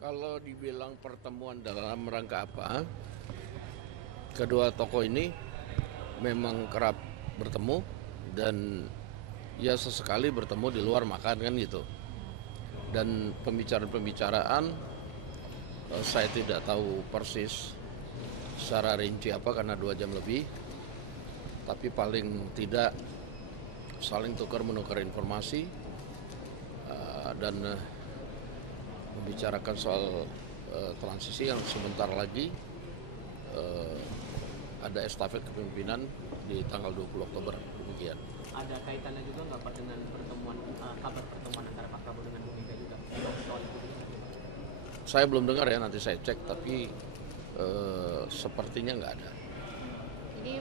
Kalau dibilang pertemuan dalam rangka apa, kedua tokoh ini memang kerap bertemu dan ya sesekali bertemu di luar makan kan gitu. Dan pembicaraan-pembicaraan saya tidak tahu persis secara rinci apa karena 2 jam lebih, tapi paling tidak saling tukar menukar informasi dan membicarakan soal transisi yang sebentar lagi ada estafet kepemimpinan di tanggal 20 Oktober, demikian. Ada kaitannya juga nggak Pak dengan pertemuan kabar pertemuan antara Pak Prabowo dengan Bu Mega juga soal itu? Saya belum dengar ya, nanti saya cek, tapi sepertinya nggak ada. Jadi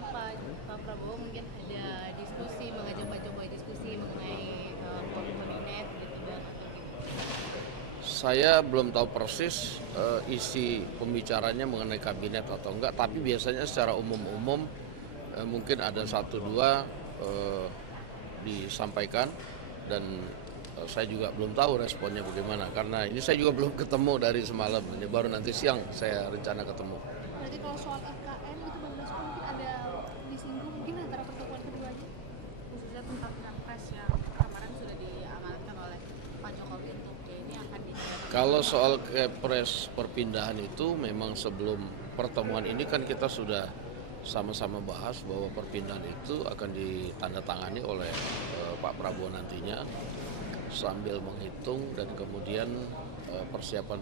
Pak Prabowo mungkin ada diskusi, mengajak Pak Jokowi diskusi mengenai kabinet gitu Bang, atau gitu. Saya belum tahu persis isi pembicaranya mengenai kabinet atau enggak, tapi biasanya secara umum mungkin ada 1-2 disampaikan dan saya juga belum tahu responnya bagaimana karena ini saya juga belum ketemu dari semalam, ini baru nanti siang saya rencana ketemu. Berarti kalau soal FKN itu Bang Dasko mungkin ada disinggung mungkin antara pertemuan keduanya, khususnya tentang Pilpres yang kemarin sudah diamanatkan oleh Pak Jokowi untuk ini akan Kalau soal kepres perpindahan itu memang sebelum pertemuan ini kan kita sudah sama-sama bahas bahwa perpindahan itu akan ditandatangani oleh Pak Prabowo nantinya sambil menghitung dan kemudian persiapan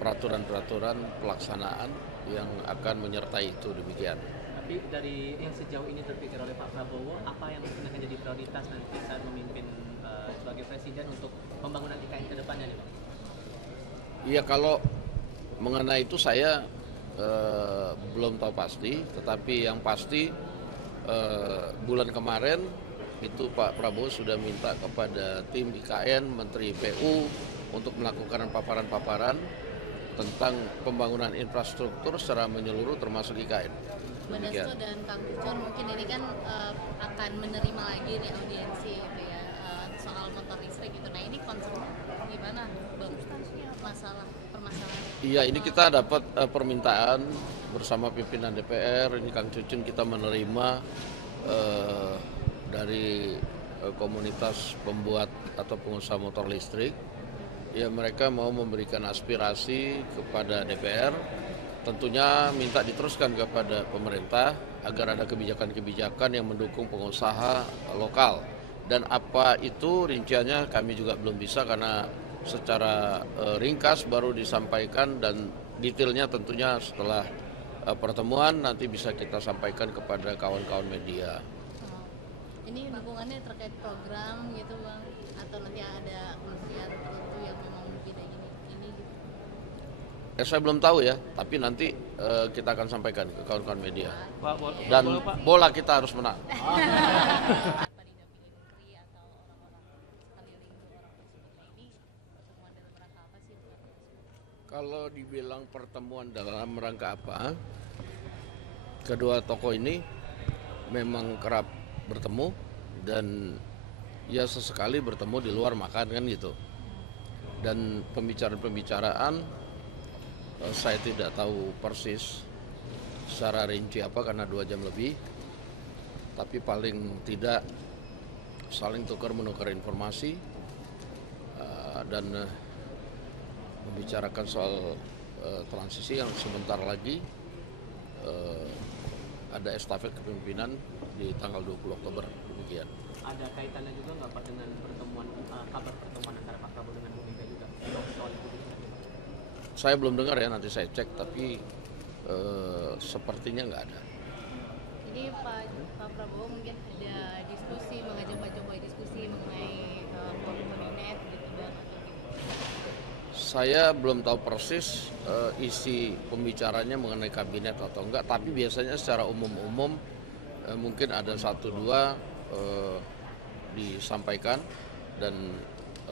peraturan-peraturan pelaksanaan yang akan menyertai itu, demikian. Tapi dari yang sejauh ini terpikir oleh Pak Prabowo, apa yang akan jadi prioritas nanti saat memimpin sebagai presiden untuk pembangunan IKN ke depannya nih Pak? Iya, kalau mengenai itu saya belum tahu pasti, tetapi yang pasti bulan kemarin itu Pak Prabowo sudah minta kepada tim IKN, Menteri PU untuk melakukan paparan-paparan tentang pembangunan infrastruktur secara menyeluruh termasuk IKN. Bang Dasko dan Kang Ujang mungkin ini kan akan menerima lagi nih audiensi gitu ya soal motor listrik gitu. Nah ini concern gimana Bang? Masalah permasalahan. Iya, ini kita dapat permintaan bersama pimpinan DPR, ini Kang Cucun kita menerima dari komunitas pembuat atau pengusaha motor listrik. Ya, mereka mau memberikan aspirasi kepada DPR, tentunya minta diteruskan kepada pemerintah agar ada kebijakan-kebijakan yang mendukung pengusaha lokal. Dan apa itu rinciannya kami juga belum bisa karena secara ringkas baru disampaikan dan detailnya tentunya setelah pertemuan nanti bisa kita sampaikan kepada kawan-kawan media. Ini dukungannya terkait program gitu Bang, atau nanti ada kementerian tertentu yang memang beda ini gitu? Saya belum tahu ya, tapi nanti kita akan sampaikan ke kawan-kawan media. Pak, Dan bola kita harus menang. Apa didampingin menteri atau orang-orang sekeliling orang tersebut? Nah ini pertemuan dalam rangka apa sih Bang? Kalau dibilang pertemuan dalam rangka apa, kedua tokoh ini memang kerap bertemu dan ya sesekali bertemu di luar makan kan gitu. Dan pembicaraan-pembicaraan saya tidak tahu persis secara rinci apa karena 2 jam lebih, tapi paling tidak saling tukar menukar informasi dan membicarakan soal transisi yang sebentar lagi ada estafet kepemimpinan di tanggal 20 Oktober, demikian. Ada kaitannya juga nggak Pak dengan pertemuan kabar pertemuan antara Pak Prabowo dengan Bu Mega juga soal itu? Saya belum dengar ya, nanti saya cek, tapi sepertinya nggak ada. Jadi Pak Prabowo mungkin ada diskusi, mengajak Pak Jokowi diskusi mengenai kabinet gitu Bang, atau gitu. Saya belum tahu persis isi pembicaranya mengenai kabinet atau enggak, tapi biasanya secara umum mungkin ada 1-2 disampaikan dan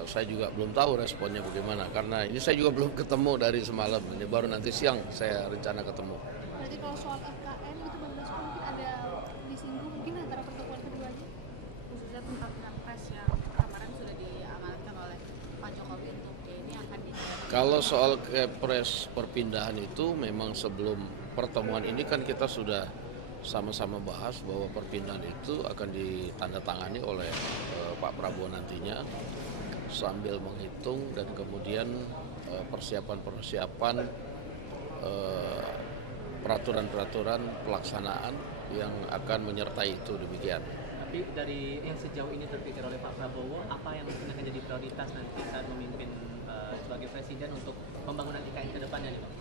saya juga belum tahu responnya bagaimana karena ini saya juga belum ketemu dari semalam, ini baru nanti siang saya rencana ketemu. Berarti kalau soal FKN itu Bang Dasko mungkin ada disinggung mungkin antara pertemuan keduanya, khususnya tentang Pilpres yang kemarin sudah diamanatkan oleh Pak Jokowi Kalau soal kepres perpindahan itu memang sebelum pertemuan ini kan kita sudah sama-sama bahas bahwa perpindahan itu akan ditandatangani oleh Pak Prabowo nantinya sambil menghitung dan kemudian persiapan-persiapan peraturan-peraturan pelaksanaan yang akan menyertai itu demikian. Tapi dari yang sejauh ini terpikir oleh Pak Prabowo, apa yang mungkin akan jadi prioritas nanti saat memimpin sebagai presiden untuk pembangunan IKN ke depannya nih Bang?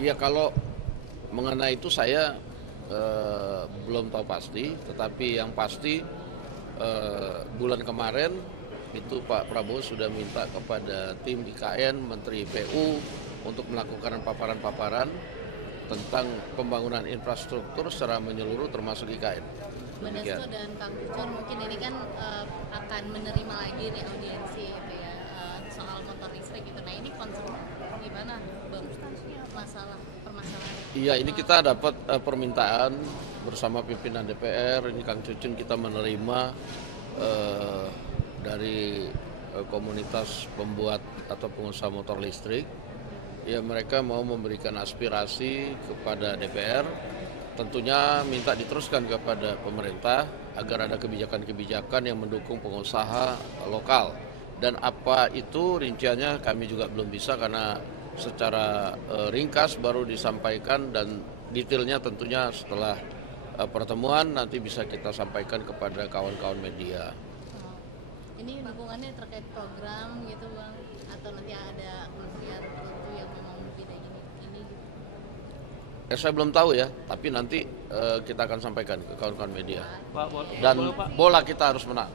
Iya, kalau mengenai itu saya belum tahu pasti, tetapi yang pasti bulan kemarin itu Pak Prabowo sudah minta kepada tim IKN, Menteri PU untuk melakukan paparan-paparan tentang pembangunan infrastruktur secara menyeluruh termasuk IKN. Mbak Dasko dan Kang Ucon mungkin ini kan akan menerima lagi nih audiensi gitu ya soal motor listrik gitu. Nah ini concern gimana Bang? Permasalahan. Iya, ini kita dapat permintaan bersama pimpinan DPR, ini Kang Cucun kita menerima dari komunitas pembuat atau pengusaha motor listrik. Ya, mereka mau memberikan aspirasi kepada DPR, tentunya minta diteruskan kepada pemerintah agar ada kebijakan-kebijakan yang mendukung pengusaha lokal. Dan apa itu rinciannya kami juga belum bisa karena secara ringkas baru disampaikan dan detailnya tentunya setelah pertemuan nanti bisa kita sampaikan kepada kawan-kawan media. Ini dukungannya terkait program gitu Bang, atau nanti ada kementerian tertentu yang memang berbeda ini gitu? Saya belum tahu ya, tapi nanti kita akan sampaikan ke kawan-kawan media. Pak, Dan bola kita harus menang.